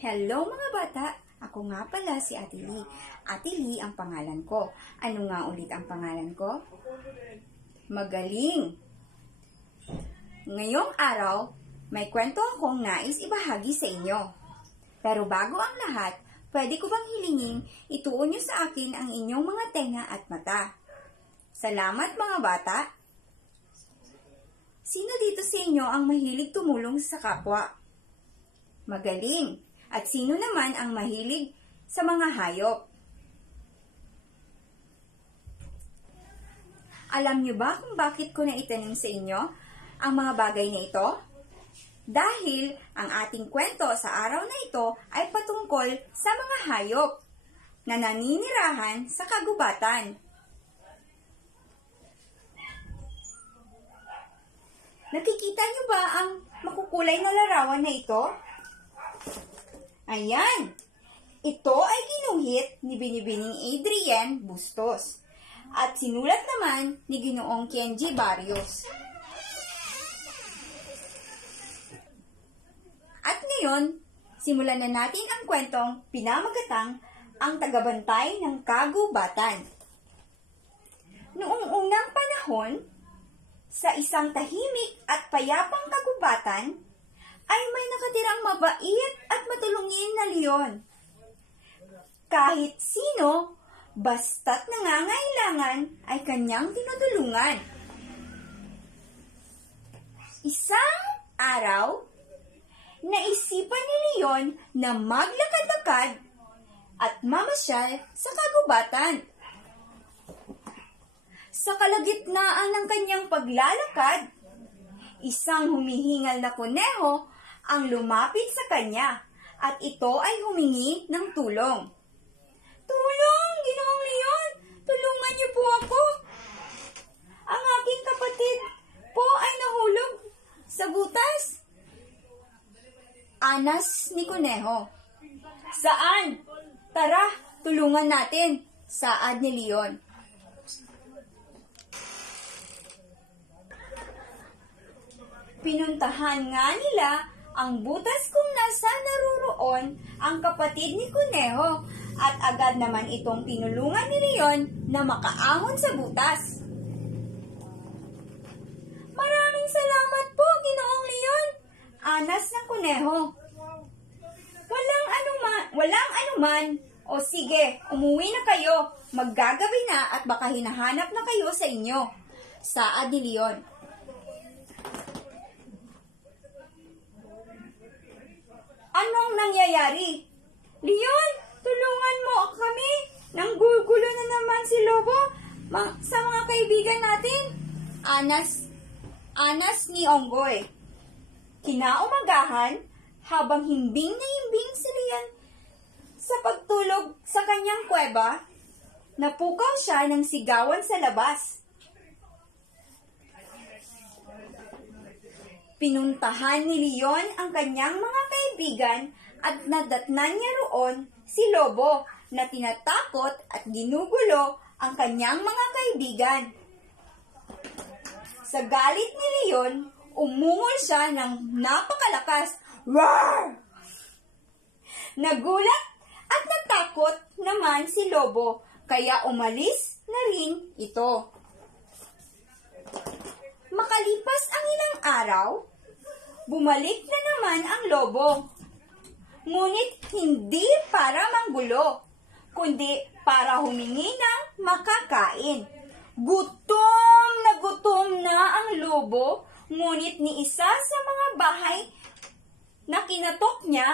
Hello mga bata! Ako nga pala si Ate Lee. Ate Lee ang pangalan ko. Ano nga ulit ang pangalan ko? Magaling! Ngayong araw, may kwento akong nais ibahagi sa inyo. Pero bago ang lahat, pwede ko bang hilingin ituon niyo sa akin ang inyong mga tenga at mata? Salamat mga bata! Sino dito sa inyo ang mahilig tumulong sa kapwa? Magaling! At sino naman ang mahilig sa mga hayop? Alam niyo ba kung bakit ko naitanim sa inyo ang mga bagay na ito? Dahil ang ating kwento sa araw na ito ay patungkol sa mga hayop na naninirahan sa kagubatan. Nakikita niyo ba ang makukulay na larawan na ito? Ayan! Ito ay ginuhit ni Binibining Adrian Bustos at sinulat naman ni Ginoong Kenji Barrios. At ngayon, simulan na natin ang kwentong pinamagatang ang tagabantay ng kagubatan. Noong unang panahon, sa isang tahimik at payapang kagubatan, ay may nakatirang mabait at matulungin na leon. Kahit sino, basta't nangangailangan ay kanyang tinutulungan. Isang araw, naisipan ni Leon na maglakad-lakad at mamasyal sa kagubatan. Sa kalagitnaan ng kanyang paglalakad, isang humihingal na kuneho ang lumapit sa kanya at ito ay humingi ng tulong. Tulong, Ginoong Leon! Tulungan niyo po ako! Ang aking kapatid po ay nahulog sa butas. Anas ni kuneho. Saan? Tara, tulungan natin, saad ni Leon. Pinuntahan nga nila ang butas kung nasa naruroon ang kapatid ni Kuneho at agad naman itong tinulungan ni Leon na makaahon sa butas. Maraming salamat po, Ginoong Leon, anas ng Kuneho. Walang anuman. O sige, umuwi na kayo. Maggagabi na at baka hinahanap na kayo sa inyo, saad ni Leon. Anong nangyayari? Leon, tulungan mo kami. Nanggugulo na naman si Lobo sa mga kaibigan natin. Anas ni Onggoy. Kinaumagahan, habang himbing na himbing si Leon sa pagtulog sa kanyang kuweba, napukaw siya ng sigawan sa labas. Pinuntahan ni Leon ang kanyang mga kaibigan at nadatnan niya roon si Lobo na tinatakot at ginugulo ang kanyang mga kaibigan. Sa galit ni Leon, umungol siya ng napakalakas. Roar! Nagulat at natakot naman si Lobo kaya umalis na rin ito. Makalipas ang ilang araw, bumalik na naman ang Lobo. Ngunit hindi para manggulo, kundi para humingi ng makakain. Gutom na ang Lobo, ngunit ni isa sa mga bahay na kinatok niya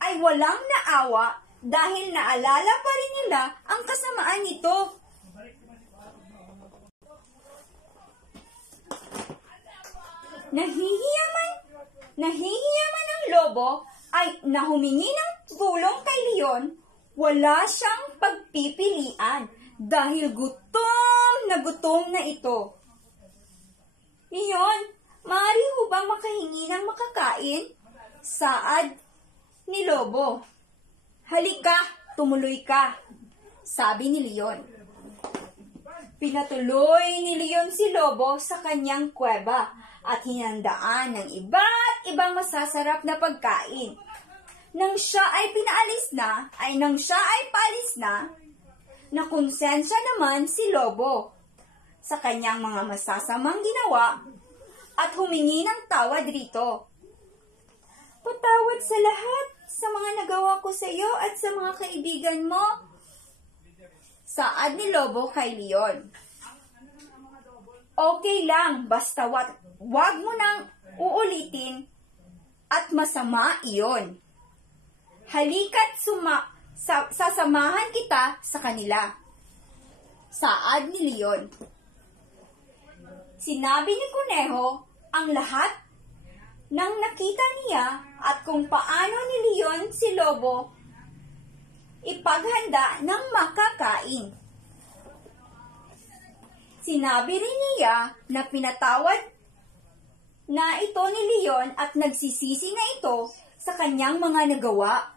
ay walang naawa dahil naalala pa rin nila ang kasamaan nito. Nahihiyaman ang Lobo ay nahumingi ng tulong kay Leon, wala siyang pagpipilian dahil gutom na ito. Leon, maaari ho bang makahingi ng makakain? Saad ni Lobo. Halika, tumuloy ka, sabi ni Leon. Pinatuloy ni Leon si Lobo sa kanyang kuweba at hinandaan ng iba't ibang masasarap na pagkain. Nang siya ay paalis na, nakonsensya naman si Lobo sa kanyang mga masasamang ginawa at humingi ng tawad rito. Patawad sa lahat sa mga nagawa ko sa iyo at sa mga kaibigan mo, saad ni Lobo kay Leon. Okay lang, basta wag mo nang uulitin at masama iyon. Halika't sasamahan kita sa kanila, saad ni Leon. Sinabi ni Kuneho ang lahat ng nakita niya at kung paano ni Leon si Lobo ipaghanda ng makakain. Sinabi rin niya na pinatawad na ito ni Leon at nagsisisi na ito sa kanyang mga nagawa.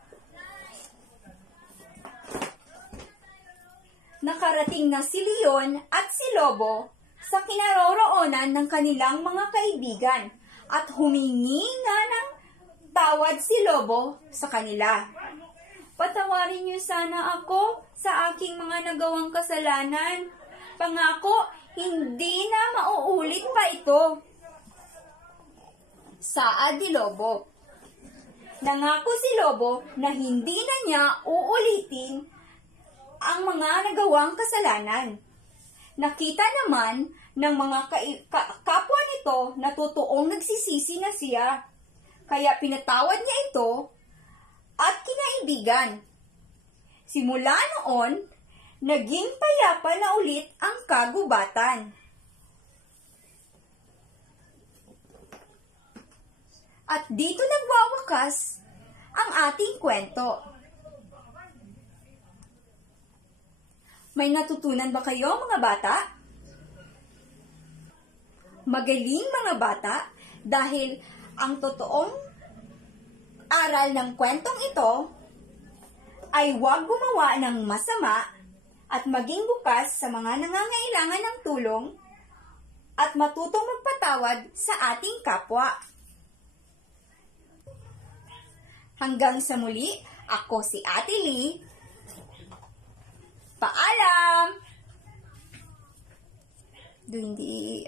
Nakarating na si Leon at si Lobo sa kinaroroonan ng kanilang mga kaibigan at humingi na ng tawad si Lobo sa kanila. Patawarin niyo sana ako sa aking mga nagawang kasalanan. Pangako, hindi na mauulit pa ito, saad ni Lobo. Nangako si Lobo na hindi na niya uulitin ang mga nagawang kasalanan. Nakita naman ng mga kapwa nito na totoong nagsisisi na siya. Kaya pinatawad niya ito at kinaibigan. Simula noon, naging payapa na ulit ang kagubatan. At dito nagwawakas ang ating kwento. May natutunan ba kayo, mga bata? Magaling, mga bata, dahil ang totoong aral ng kwentong ito ay huwag gumawa ng masama at maging bukas sa mga nangangailangan ng tulong at matutong magpatawad sa ating kapwa. Hanggang sa muli, ako si Ate Lee. Paalam! Hindi,